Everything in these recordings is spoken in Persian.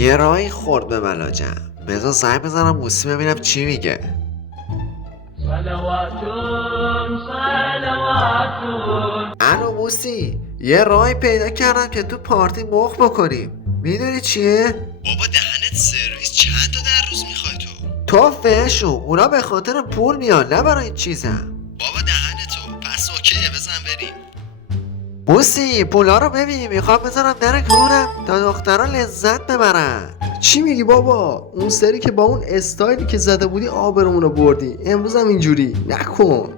یه راهی خورد به ملاجم. بذار زنگ بزنم موسی ببینم چی میگه. الو موسی، یه راهی پیدا کردم که تو پارتی مخ بکنیم. میدونی چیه؟ بابا دهنت سرویس، چند تا در روز میخوای تو؟ فهشون اونا به خاطر پول میان، نه برای این چیزم. بابا دهنتو، پس اوکیه، بزن بریم. موسی پولا رو ببین، میخوام بذارم در کورم تا دخترها لذت ببرن. چی میگی بابا؟ اون سری که با اون استایلی که زده بودی آبرمونو بردی، امروز هم اینجوری نکن.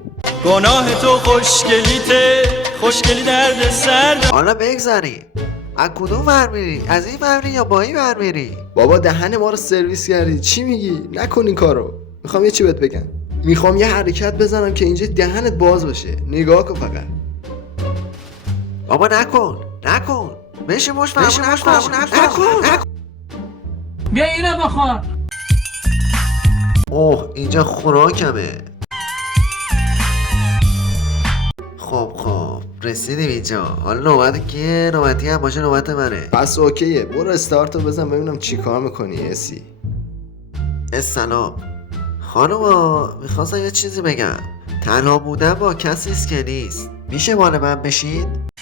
گناه تو خوشگلیته، خوشگلی درد سرد. حالا بگذاریم از کدوم ور میری؟ از این ور میری یا با این ور میری؟ بابا دهن ما رو سرویس کردی. چی میگی؟ نکن این کارو. میخوام یه چی بهت بگم. میخوام یه حرکت بزنم که اینجا دهنت باز باشه. نگاه کن فقط. بابا نکن بشه مش نکن. بیا اینو بخور. اوه اینجا خوراکمه. خب رسیدیم اینجا. حالا نوبت کیه؟ نوبتی هم باشه نوبت منه. پس اوکیه، برو استارتو بزن ببینم چی کار میکنی. اسی سلام خانوما، میخواستم یه چیزی بگم. تنها بودن با کسیست که نیست. میشه مال من بشید؟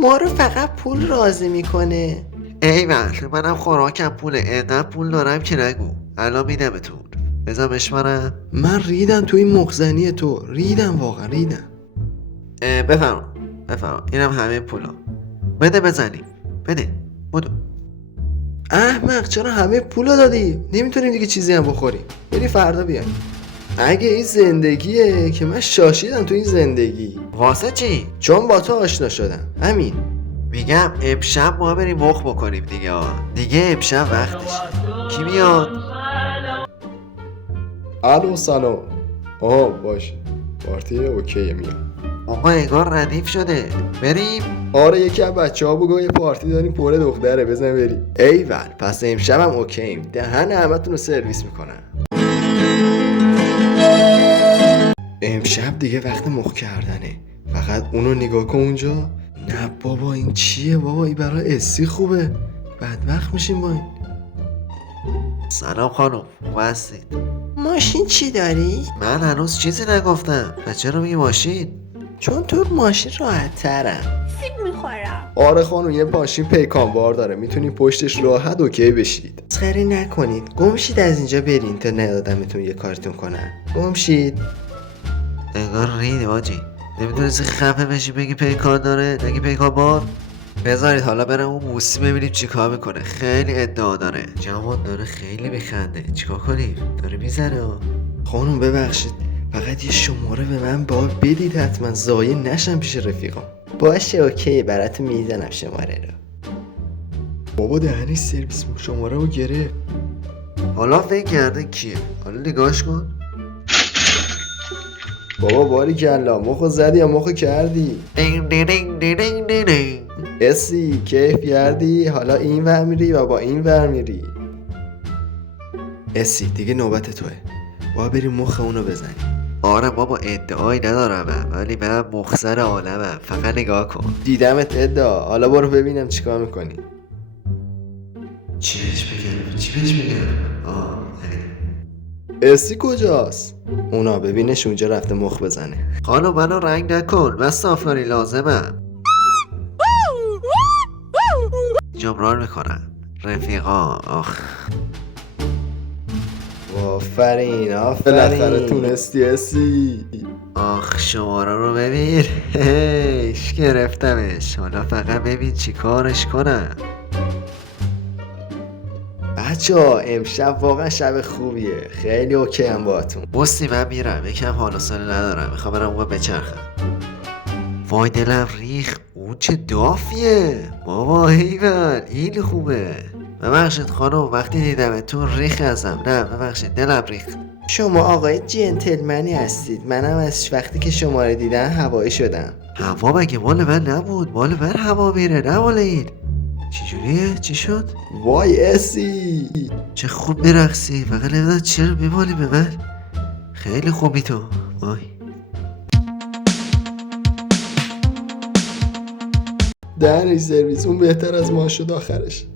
ما رو فقط پول راضی میکنه. ایول، منم خوراکم پوله. انقدر پول دارم که نگو. الان میدمتون. بذار بشمارم. من ریدم تو این مخزنی تو. ریدم واقعا ریدم. بفرما اینم همه پولا. بده بزنیم. بده بودو. احمق، چرا همه پولو دادی؟ نمیتونیم دیگه چیزی هم بخوریم. بری فردا بیایم. اگه این زندگیه که من شاشیدم تو این زندگی. واسه چی؟ چون با تو آشنا شدم. همین. میگم امشب ما بریم مخ بکنیم دیگه امشب وقتش. کی میاد؟ الو سلام. باشه پارتی اوکیه میام. آقا انگار ردیف شده. بریم؟ آره یکی از بچه‌ها بگو یه پارتی داریم پر دختره، بزن بریم. ایول، پس امشبم اوکییم. دهن همتون رو سرویس میکنم. امشب دیگه وقت مخ کردنه. فقط اونو نگاه کن اونجا. نه بابا این چیه بابا؟ این برای اسی خوبه. بدبخت میشیم با این. سلام خانم، خوب هستید؟ ماشین چی داری؟ من هنوز چیزی نگفتم. چرا میگی ماشین؟ چون تو ماشین راحت ترم. سیب میخورم. آره خانم، یه ماشین پیکانوار داره، میتونی پشتش راحت اوکی بشید. مسخره نکنید. گمشید از اینجا برین تا ندادمتون یه کارتون کنن. گمشید. انگار ریدی باجی. نمیتونستی خفه بشی بگی پیکان داره نگی پیکان بار. بذارید حالا برم اون موسی ببینیم چی کار میکنه. خیلی ادعا داره. جوان داره خیلی میخنده. چیکار کنیم؟ داره میزنه. خانم ببخشید، فقط یه شماره به من بدید حتما، ضایع نشم پیش رفیقام. باشه اوکی، براتون میزنم شماره رو. بابا دهنی سرویس شماره رو گرفت. حالا فکر کرده کیه؟ حالا نگاش کن. بابا باری کلا، مخو زدی یا مخو کردی؟ دینگ دینگ دینگ دینگ. اسی کیف کردی؟ حالا این ور میری و با این ور میری. اسی دیگه نوبت توه. باید بریم مخ اونو بزنیم. آره بابا ادعایی ندارم ولی من مخزن عالمم. فقط نگاه کن. دیدمت ادعا. حالا برو ببینم چیکار میکنی. چی بهش بگم؟ اسی کجاست؟ اونا ببینش اونجا رفته مخ بزنه. خانم منو رنگ نکن، من صافکاری لازمم. جبران میکنم رفیقا. آخ آفرین بالاخره تونستی اسی. آخ شماره رو ببین. هیش گرفتمش. حالا فقط ببین چی کارش کنم. بچه‌ها امشب واقعا شب خوبیه. خیلی اوکی هم باهاتون. بستی من میرم، یکم حال و ساله ندارم. میخوام برم اون بچرخم. وای دلم ریخ. اون چه دافیه بابا. ایول این خوبه. ببخشید خانم وقتی دیدمتون ریخ ازم. نه ببخشید دلم ریخت. شما آقای جنتلمنی هستید. منم از وقتی که شما رو دیدم هوایی شدم. هوا مگه مال من نبود؟ مال من هوا میره نه مال این. چجوریه؟ چی شد؟ وای اسی چه خوب میرقصی. فقط نمیدونم چرا میمالی به من. خیلی خوبی تو. وای دهنش سرویس، اون بهتر از ما شد آخرش.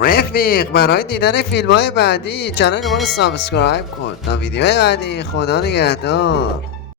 رفیق برای دیدن فیلم های بعدی چنل ما رو سابسکرایب کن تا ویدیو بعدی. خدا نگهدار.